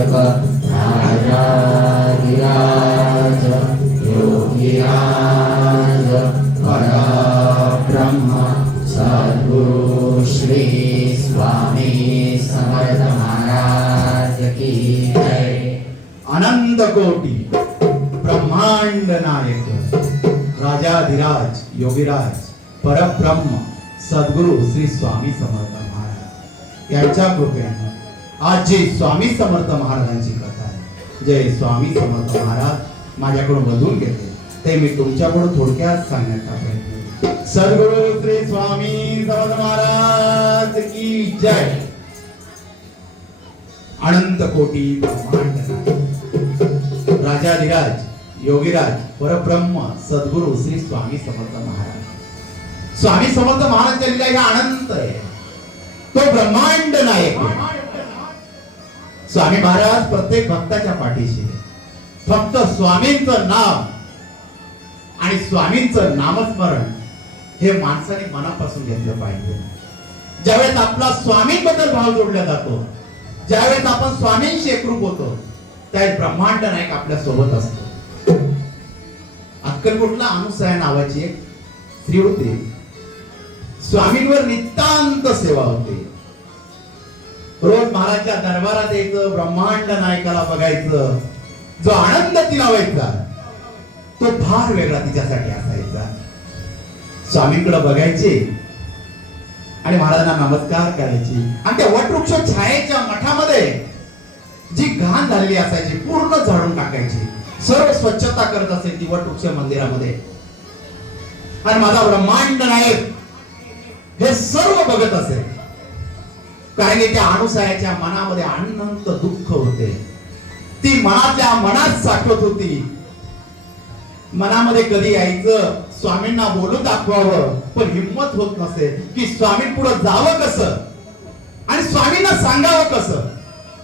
नायक राजाधिराज योगिराज परब्रह्म सद्गुरु श्री स्वामी समर्थ महाराज की जय। अनंत कोटी ब्रह्मांड नायक राजाधिराज योगिराज परब्रह्म सद्गुरु श्री स्वामी समर्थ महाराज यांच्या कृपेने आज जी स्वामी समर्थ महाराजांची कथा आहे, जय स्वामी समर्थ महाराज माझ्याकडून बघून घेते ते मी तुमच्याकडून थोडक्यात सांगण्याचा प्रयत्न करतो। सद्गुरु श्री स्वामी समर्थ महाराज की जय। अनंत कोटी ब्रह्मांड राजाधिराज योगिराज परब्रह्म सद्गुरु श्री स्वामी समर्थ महाराज। स्वामी समर्थ महाराजांच्या लीला ह्या अनंत आहे, तो ब्रह्मांड नायक आहे। स्वामी महाराज प्रत्येक भक्ताच्या पाठीशी आहे। फक्त स्वामींचं नाव आणि स्वामींचं नामस्मरण हे माणसाने मनापासून घेतलं पाहिजे। ज्यावेळेस आपला स्वामींबद्दल भाव जोडला जातो, ज्यावेळेस आपण स्वामींशी एकरूप होतो, त्यावेळेस ब्रह्मांड नायक आपल्या सोबत असतो। अक्कलकोटला अनुसया नावाची एक स्त्री होती, स्वामींवर नितांत सेवा होती। रोज महाराजच्या दरबारात यायचं, ब्रह्मांड नायकाला बघायचं, जो आनंद तिला व्हायचा तो फार वेगळा तिच्यासाठी असायचा। स्वामींकडे बघायचे आणि महाराजांना नमस्कार करायची आणि त्या वटवृक्ष छायेच्या मठामध्ये जी घाण झालेली असायची पूर्ण झाडून टाकायची, सर्व स्वच्छता करत असेल ती वटवृक्ष मंदिरामध्ये। आणि माझा ब्रह्मांड नायक हे सर्व बघत असेल, कारण की त्या अनुसयाच्या मनामध्ये अनंत दुःख होते, ती मनातल्या मनात साठवत होती। मनामध्ये कधी यायचं, स्वामींना बोलून दाखवावं, पण हिम्मत होत नसे की स्वामी पुढे जावं कसं आणि स्वामींना सांगावं कसं,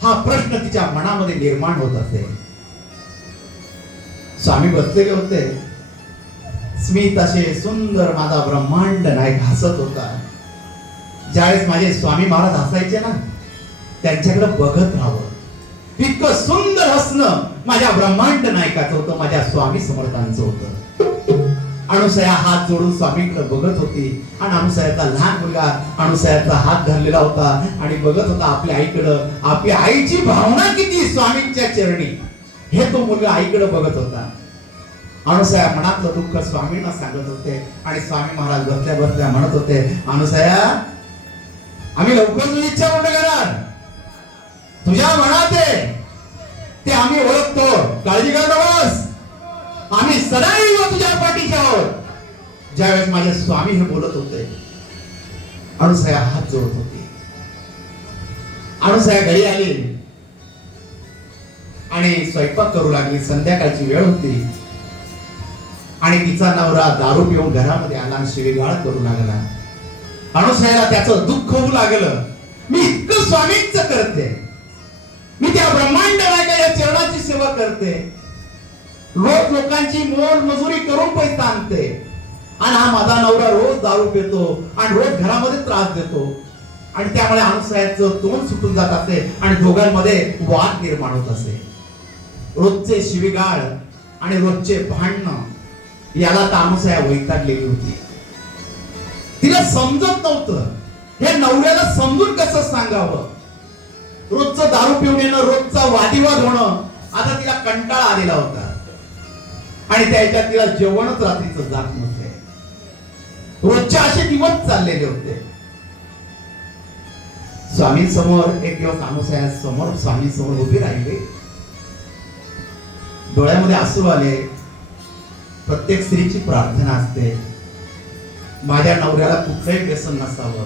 हा प्रश्न तिच्या मनामध्ये निर्माण होत असे। स्वामी बसलेले होते, स्मित असे सुंदर माझा ब्रह्मांड नायक हसत होता। ज्यावेळेस माझे स्वामी महाराज हसायचे ना, त्यांच्याकडे बघत राहावं, इतकं सुंदर हसणं माझ्या ब्रह्मांड नायकाचं होतं, माझ्या स्वामी समर्थांचं होतं। अनुसया हात जोडून स्वामींकडे बघत होती आणि अनुसयाचा लहान मुलगा अनुसयाचा हात धरलेला होता आणि बघत होता आपल्या आईकडं। आपल्या आईची भावना किती स्वामींच्या चरणी हे तो मुलगा आईकडे बघत होता। अनुसया मनातलं दुःख स्वामींना सांगत होते आणि स्वामी महाराज बसल्या बसल्या म्हणत होते, अनुसया आम्ही लवकर तुझी इच्छा पूर्ण करणार, तुझ्या मनात आहे ते आम्ही ओळखतो, काळजी कर नकोस, आम्ही सदैव तुझ्या पाठीशी आहोत। ज्यावेळेस माझे स्वामी हे बोलत होते, अनुसया हात जोडत होती। अनुसया घरी आली आणि स्वयंपाक करू लागली, संध्याकाळची वेळ होती आणि तिचा नवरा दारू पिऊन घरामध्ये आला आणि शिवीगाळ करू लागला। अनुसयाला त्याचं दुःख होऊ लागलं, मी इतकं स्वामींचं करते, मी त्या ब्रह्मांड नायकाच्या चरणाची सेवा करते, रोज लोकांची मोल मजुरी करून पैसा आणते आणि हा माझा नवरा रोज दारू पितो आणि रोज घरामध्ये त्रास देतो आणि त्यामुळे अनुसयाचं तोंड सुटून जात असे आणि दोघांमध्ये वाद निर्माण होत असे। रोजचे शिवीगाळ आणि रोजचे भांडण याला तर अनुसया वैतागलेली होती। तिला समजत नव्हतं हे नवऱ्याला समजून कसं सांगावं। रोजचं दारू पिऊन येणं, रोजचा वादिवाद होणं, आता तिला कंटाळा आलेला होता आणि त्याच्यात तिला जेवणच रात्रीचं जात नव्हते। रोजचे असे दिवस चाललेले होते। स्वामी समोर एक दिवस अनुसया समोर स्वामी समोर उभी राहिली, डोळ्यामध्ये अश्रू आले। प्रत्येक स्त्रीची प्रार्थना असते, माझ्या नवऱ्याला कुठलंही व्यसन नसावं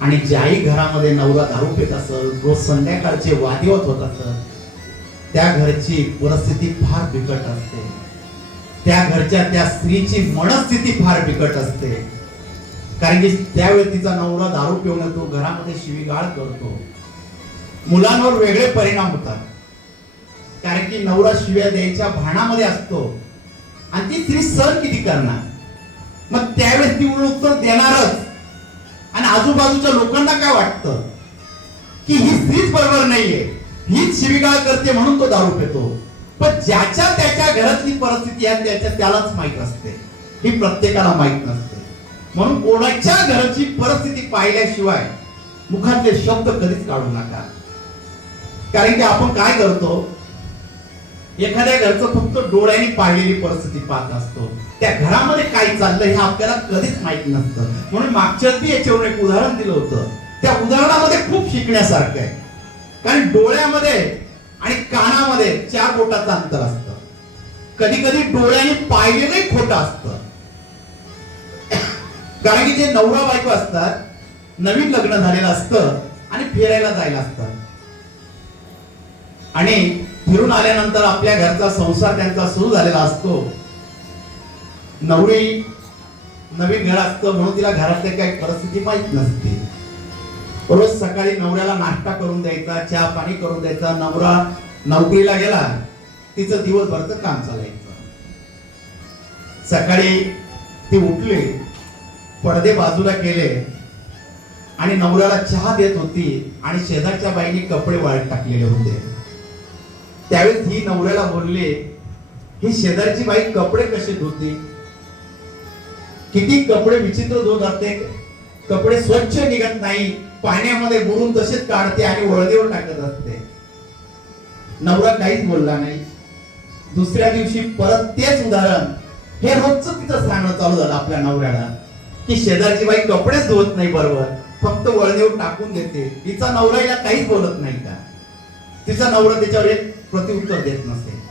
आणि ज्याही घरामध्ये नवरा दारू पित असेल, रोज संध्याकाळचे वादिवाद होत असत, त्या घरची परिस्थिती फार बिकट असते, त्या घरच्या त्या स्त्रीची मनस्थिती फार बिकट असते। कारण की त्यावेळी तिचा नवरा दारू पिऊन येतो, घरामध्ये शिवीगाळ करतो, मुलांवर वेगळे परिणाम होतात, कारण की नवरा शिव्या द्यायच्या भानामध्ये असतो आणि ती स्त्री सहन किती करणार। मग त्यावेळेस ती उत्तर देणारच आणि आजूबाजूच्या लोकांना काय वाटतं की ही स्त्रीच बरोबर नाहीये, हीच शिवीगाळ करते म्हणून तो दारू पितो. पण ज्याच्या त्याच्या घरातली परिस्थिती आहे त्यालाच माहित असते, ही प्रत्येकाला माहित नसते. म्हणून कोणाच्या घराची परिस्थिती पाहिल्याशिवाय मुखातले शब्द कधीच काढू नका. कारण की आपण काय करतो, एखाद्या घरचं फक्त डोळ्यांनी पाहिलेली परिस्थिती पाहत असतो, त्या घरामध्ये काय चाललं हे आपल्याला कधीच माहित नसतं. म्हणून मागच्याच मी याच्यावर एक उदाहरण दिलं होतं. त्या उदाहरणामध्ये खूप शिकण्यासारखं आहे. कारण डोळ्यामध्ये आणि कानामध्ये 4 बोटाचं अंतर असतं. कधी कधी डोळ्याने पाहिलेलं खोटं असतं. कारण की जे नवरा बायको असतात, नवीन लग्न झालेलं असतं आणि फिरायला जायला असतात, आणि फिरून आल्यानंतर आपल्या घरचा संसार त्यांचा सुरू झालेला असतो. नवरी नवीन घर असतं म्हणून तिला घरातल्या काही परिस्थिती माहित नसते. रोज सकाळी नवऱ्याला नाश्ता करून द्यायचा, चहा पाणी करून द्यायचा. नवरा नोकरीला गेला, तिचं दिवसभरचं काम चालायचं. सकाळी ती उठली, पडदे बाजूला केले आणि नवऱ्याला चहा देत होती आणि शेजारच्या बाईने कपडे वाळत टाकलेले होते. त्यावेळेस ही नवऱ्याला बोलले, ही शेजारची बाई कपडे कसे धुते, किती कपडे विचित्र धुत जाते, कपडे स्वच्छ निघत नाही, पाण्यामध्ये बुडून तसेच काढते आणि वळदेवर टाकत असते. नवरा काहीच बोलला नाही. दुसऱ्या दिवशी परत तेच उदाहरण, हे रोजच तिचं सांगणं चालू झालं आपल्या नवऱ्याला, की शेजारची बाई कपडेच धुवत नाही बरोबर, फक्त वळदेवर टाकून देते. तिचा नवरा हिला काहीच बोलत नाही का? तिचा नवरा त्याच्यावर एक प्रतिउत्तर देत नसे.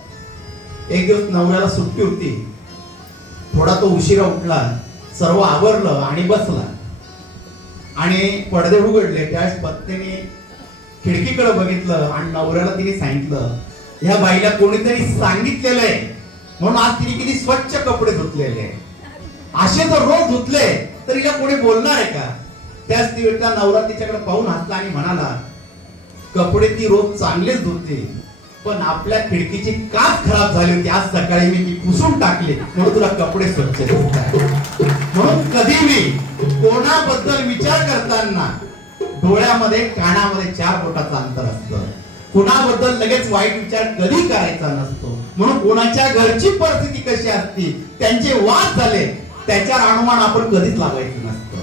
एक दिवस नवऱ्याला सुट्टी होती, थोडा तो उशिरा उठला, सर्व आवरलं आणि बसला आणि पडदे उघडले. त्यावेळेस पत्नीने खिडकीकडे बघितलं आणि नवऱ्याला तिने सांगितलं, ह्या बाईला कोणीतरी सांगितलेलं आहे म्हणून आज तिने किती स्वच्छ कपडे धुतलेले आहे. असे जर रोज धुतले तर हिला कोणी बोलणार आहे का? त्याच दिवसा नवरा तिच्याकडे पाहून हसला आणि म्हणाला, कपडे ती रोज चांगलेच धुते, पण आपल्या खिडकीची काच खराब झाली होती, आज सकाळी मी ती पुसून टाकली म्हणून तुला कपडे स्वच्छ धुतात. म्हणून कधीही कोणाबद्दल विचार करताना डोळ्यामध्ये कानामध्ये 4 बोटाचं अंतर असतं. कुणाबद्दल लगेच वाईट विचार कधी करायचा नसतो. म्हणून कोणाच्या घरची परिस्थिती कशी असती, त्यांचे वाद झाले, त्याच्यावर अनुमान आपण कधीच लावायचं नसतं.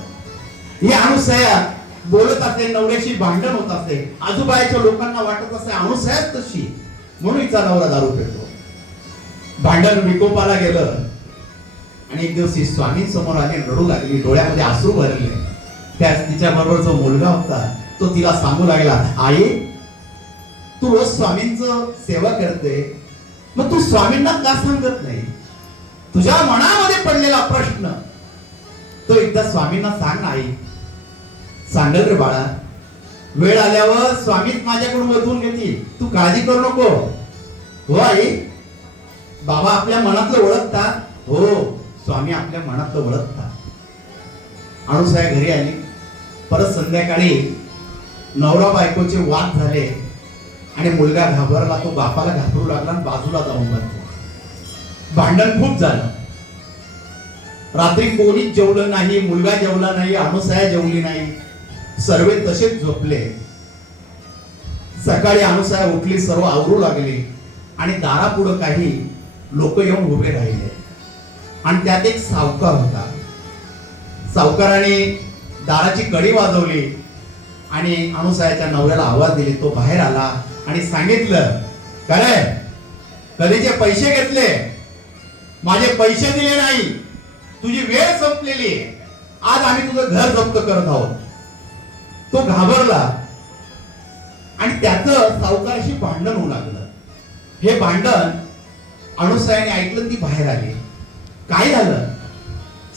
ही अनुसया बोलत असे, नवऱ्याशी भांडण होत असे, आजूबाजूच्या लोकांना वाटत असे अनुसयाच तशी, म्हणून हिचा नवरा दारू पितो. भांडण विकोपाला गेलं आणि एक दिवस स्वामी समोर आली, रडू लागली, डोळ्यामध्ये अश्रू भरले. त्याच तिच्या बरोबर जो मुलगा होता तो तिला सांगू लागला, आई तू रोज स्वामींचं सेवा करते, मग तू स्वामींना का सांगत नाही? तुझ्या मनामध्ये पडलेला प्रश्न तो एकदा स्वामींना सांग ना आई. सांगत रे बाळा, वेळ आल्यावर स्वामीच माझ्याकडून वधून घेतील, तू काळजी करू नको. हो आई, बाबा आपल्या मनातलं ओळखतात. हो, स्वामी आपल्या मनातलं ओळखतात. अनुसया घरी आली. परत संध्याकाळी नवरा बायकोचे वाद झाले आणि मुलगा घाबरला, तो बापाला घाबरू लागला आणि बाजूला जाऊन बसला. भांडण खूप झालं. रात्री कोणीच जेवलं नाही, मुलगा जेवला नाही, अनुसया जेवली नाही, सर्व तसेच झोपले. सकाळी अनुसया उठली, सर्व आवरू लागली आणि दारापुढे काही लोक येऊन उभे राहिले आणि त्यात एक सावकार होता. सावकाराने दाराची कडी वाजवली आणि अनुसयाच्या नवऱ्याला आवाज दिले. तो बाहेर आला आणि सांगितलं, काय कधीचे पैसे घेतले, माझे पैसे दिले नाही, तुझी वेळ संपलेली, आज आम्ही तुझं घर जप्त करत आहोत. तो घाबरला आणि त्याचं सावकाराशी भांडण होऊ लागलं. हे भांडण अनुसयाने ऐकलं, ती बाहेर आली. काय झालं?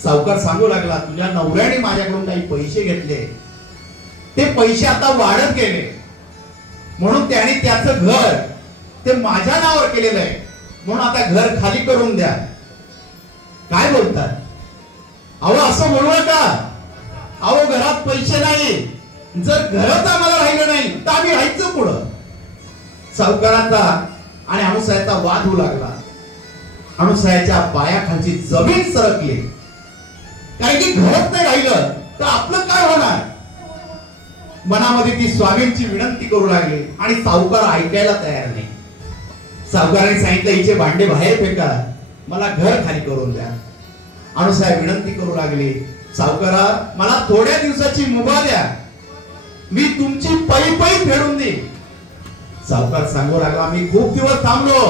सावकार सांगू लागला, तुझ्या नवऱ्याने माझ्याकडून काही पैसे घेतले, ते पैसे आता वाढत गेले, म्हणून त्याने त्याचं घर ते माझ्या नावावर केलेलं आहे, म्हणून आता घर खाली करून द्या. काय बोलतात? अहो असं म्हणू नका. अहो घरात पैसे नाही, जर घरात आम्हाला राहिलं नाही तर आम्ही राहायचं पुढं. सावकाराचा आणि अनुसयाचा वाद होऊ लागला. अनुसयाच्या पायाखालची जमीन सरकली. कारण की घरात नाही राहिलं तर आपलं काय होणार? मनामध्ये ती स्वामींची विनंती करू लागली आणि सावकार ऐकायला तयार नाही. सावकाराने सांगितलं हिचे भांडे बाहेर फेका, मला घर खाली करून द्या. अनुसाया विनंती करू लागली, सावकारा मला थोड्या दिवसाची मुभा द्या, मी तुमची पै पै फेडून देईन. सावकार सांगू लागला, मी खूप दिवस थांबलो,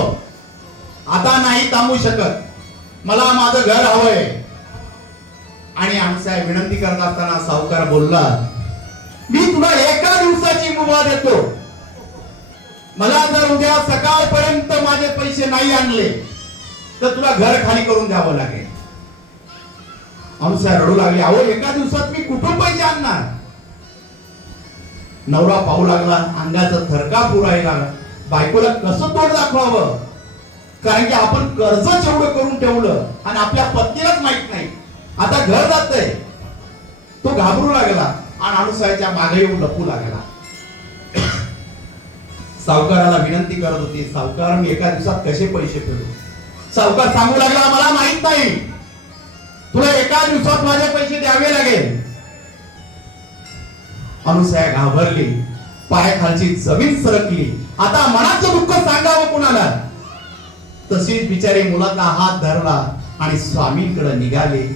आता नाही थांबू शकत, मला माझं घर हवंय. आणि अनुसाया विनंती करत असताना सावकार बोलला, मी तुला एका दिवसाची मुभा देतो, मला जर उद्या सकाळपर्यंत माझे पैसे नाही आणले तर तुला घर खाली करून द्यावं लागेल. अनुसाया रडू लागली, अहो एका दिवसात मी कुठून पैसे आणणार. नवरा पाहू लागला, अंगाचा थरकाप उरायला लागला, बायकोला कसं तोंड दाखवावं, कारण की आपण कर्ज जेवढं करून ठेवलं आणि आपल्या पत्नीलाच माहित नाही, आता घर जातंय. तो घाबरू लागला आणि अनुसायाच्या मागे येऊन लपू लागला. सावकाराला विनंती करत होती, सावकार मी एका दिवसात कसे पैसे फेडू. सावकार सांगू लागला, मला माहित नाही, तुला एका दिवसात माझे पैसे द्यावे लागेल. अनुसाया घाबरली, पायाखालची जमीन सरकली, आता मनाचं दुःख सांगावं कुणाला. तशीच बिचारी मुलाचा हात धरला आणि स्वामींकडे निघाले.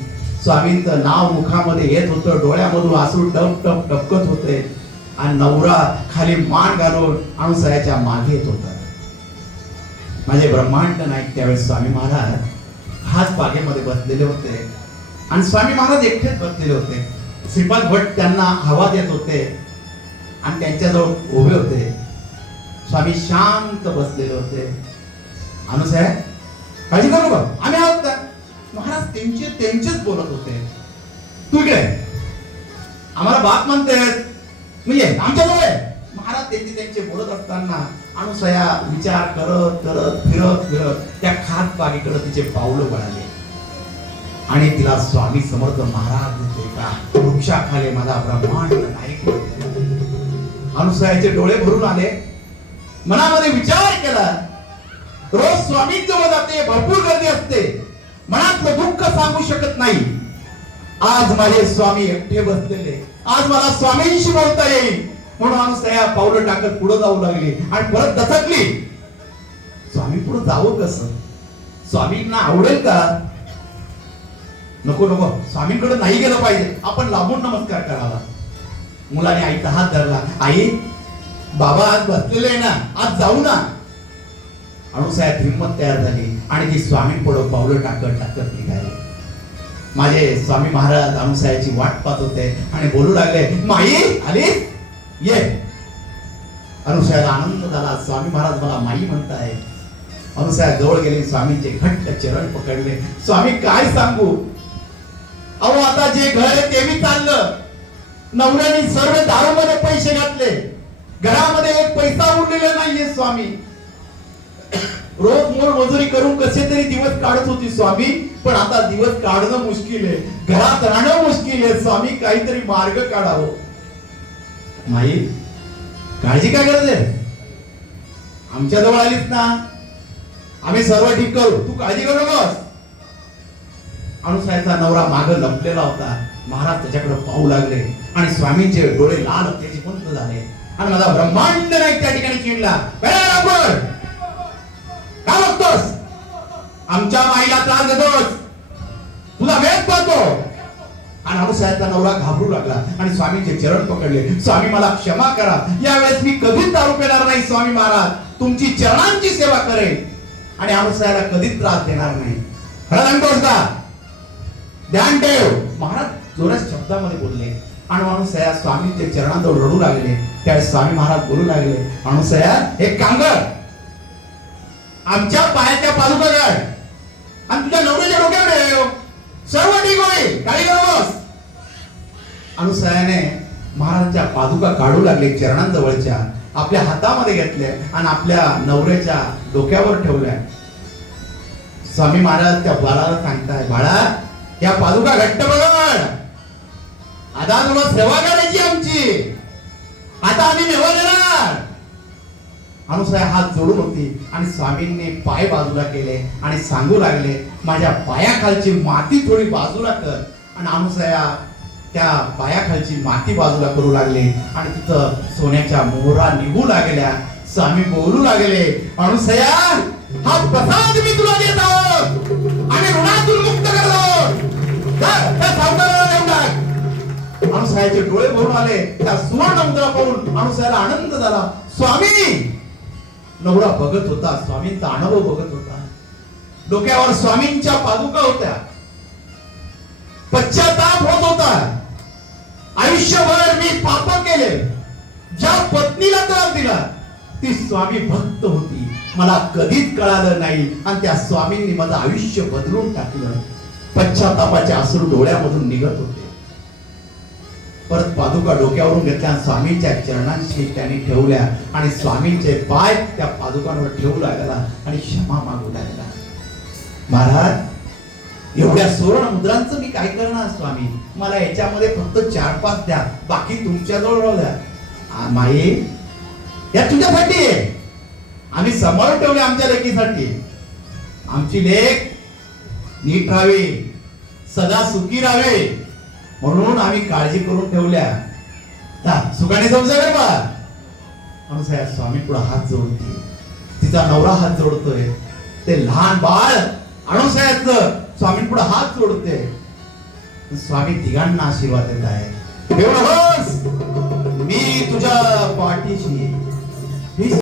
स्वामींचं नाव मुखामध्ये येत होतं, डोळ्यामधून आसू टप टप टपकत होते आणि नवरा खाली मान घालून अनुसयाच्या मागे येत होता. माझे ब्रह्मांड नाईक त्यावेळेस स्वामी महाराज हाच बागेमध्ये बसलेले होते आणि स्वामी महाराज एकटेच बसलेले होते. श्रीपाद भट त्यांना हवा देत होते आणि त्यांच्याजवळ उभे होते. स्वामी शांत बसलेले होते. अनुसया काळजी करू नका, आम्ही आहोत का. महाराज त्यांचेच बोलत होते. तू इकडे, आम्हाला बाप म्हणतेस, मी आमच्याजवळ आहे. महाराज त्यांचे बोलत असताना अनुसया विचार करत करत फिरत फिरत त्या खात बागेकडे तिचे पावलं वळाले आणि तिला स्वामी समर्थ महाराज दिसले का वृक्षाखाली माझा ब्रह्मांड नाईक. अनुसयाचे डोळे भरून आले. मनामध्ये विचार केला, रोज स्वामींजवळ जाते, भरपूर गर्दी असते, मनातलं दुःख सांगू शकत नाही. आज माझे स्वामी एकटे बसलेले, आज मला स्वामींशी बोलता येईल. म्हणून अनुसया पावलं टाकत पुढे जाऊ लागली आणि परत दचकली. स्वामी पुढे जावं कसं, स्वामींना आवडेल का. नको नको, स्वामींकडे नाही गेलं पाहिजे, आपण लांबून नमस्कार करावा. मुलाने आईचा हात धरला, आई बाबा आज बसलेले आहे ना, आज जाऊ ना. अनुसयात हिंमत तयार झाली आणि ती स्वामी पुढे पावलं टाकत टाकत निघाली. माझे स्वामी महाराज अनुसयाची वाट पाहत होते आणि बोलू लागले, माई आली ये. अनुसयाला आनंद झाला, स्वामी महाराज मला माई म्हणताय. अनुसया जवळ गेली, स्वामींचे घट्ट चरण पकडले. स्वामी काय सांगू, अहो आता जे घर आहे ते बी चाललं, नवऱ्याने सर्व दारूमध्ये पैसे घातले, घरामध्ये एक पैसा उरलेला नाहीये. स्वामी रोज मोल मजुरी करून कसे तरी दिवस काढत होती स्वामी, पण आता दिवस काढणं मुश्किल आहे, घरात राहणं मुश्किल आहे. स्वामी काहीतरी मार्ग काढावं. माई काळजी काय करते, आमच्या जवळ आलीस ना, आम्ही सर्व ठीक करू, तू काळजी करू नकोस. अनुसयाचा नवरा मागे लपलेला होता. महाराज त्याच्याकडे पाहू लागले आणि स्वामींचे डोळे लाल त्याची बंद झाले आणि माझा ब्रह्मांड नाईक त्या ठिकाणी चिडला, काय बघतोस, आमच्या माईला त्रास देतोस, तुला वेळ पाहतो. आणि अनुसयाचा नवरा घाबरू लागला आणि स्वामींचे चरण पकडले. स्वामी मला क्षमा करा, यावेळेस मी कधीच दारू पिणार नाही. स्वामी महाराज तुमची चरणांची सेवा करेन आणि अनुसयाला कधीच त्रास देणार नाही. खरं सांगतोस का, ध्यान ठेव. महाराज जोरात शब्दामध्ये बोलले आणि अनुसया स्वामींचे चरणांजवळ रडू लागले. त्यावेळेस स्वामी महाराज बोलू लागले, अनुसया एक काम कर, आमच्या पायाच्या पादुका काढ आणि तुझ्या नवऱ्याच्या डोक्यावर ठेव, सर्व ठीक होईल, काही नकोस. अनुसयाने महाराजांच्या पादुका काढू लागले, चरणांजवळच्या आपल्या हातामध्ये घेतल्या आणि आपल्या नवऱ्याच्या डोक्यावर ठेवल्या. स्वामी महाराज त्या बाळाला सांगताय, बाळा या पादुका घट्ट पकड, आता तुला सेवा करायची आमची, आता आम्ही नेवा देणार. अनुसया हात जोडून होती आणि स्वामींनी पाय बाजूला केले आणि सांगू लागले, माझ्या पायाखालची माती थोडी बाजूला कर. आणि अनुसया त्या पायाखालची माती बाजूला करू लागले आणि तिथं सोन्याच्या मोहरा निघू लागल्या. स्वामी बोलू लागले, अनुसया हा प्रसाद मी तुला देत आहोत आणि ऋणातून मुक्त करतो. त्या सावकाराला देऊन टाक. अनुसयाचे डोळे भरून आले. त्या सुवर्ण मुद्रा पाहून अनुसयाला आनंद झाला. स्वामी नवरा बघत होता, स्वामींचा अनुभव बघत होता. डोक्यावर स्वामींच्या पादुका होत्या. पश्चाताप होत होता. आयुष्यभर मी पाप केले, ज्या पत्नीला त्रास दिला ती स्वामी भक्त होती, मला कधीच कळालं नाही आणि त्या स्वामींनी माझं आयुष्य बदलून टाकलं. पश्चातापाचे अश्रू डोळ्यामधून निघत होते. परत पादुका डोक्यावरून घेतल्या आणि स्वामींच्या चरणांशी त्यांनी ठेवल्या आणि स्वामींचे पाय त्या पादुकांवर ठेवू लागला आणि क्षमा मागू लागला. महाराज एवढ्या सुवर्ण मुद्रांचं मी काय करणार स्वामी, मला याच्यामध्ये फक्त 4-5 द्या, बाकी तुमच्याजवळ राहू द्या. माई या तुझ्यासाठी आहे, आम्ही सांभाळून ठेवले आमच्या लेकीसाठी. आमची लेक नीट राहावी, सदा सुखी राहावे म्हणून आम्ही काळजी करून ठेवल्या. सुखाने जाऊ जा बा. अनुसया स्वामी पुढे हात जोडते. तिचा नवरा हात जोडतोय. ते लहान बाळ अनुसयाचं स्वामी पुढे हात जोडते. स्वामी तिघांना आशीर्वाद देत आहे. मी तुझ्या पाठीशी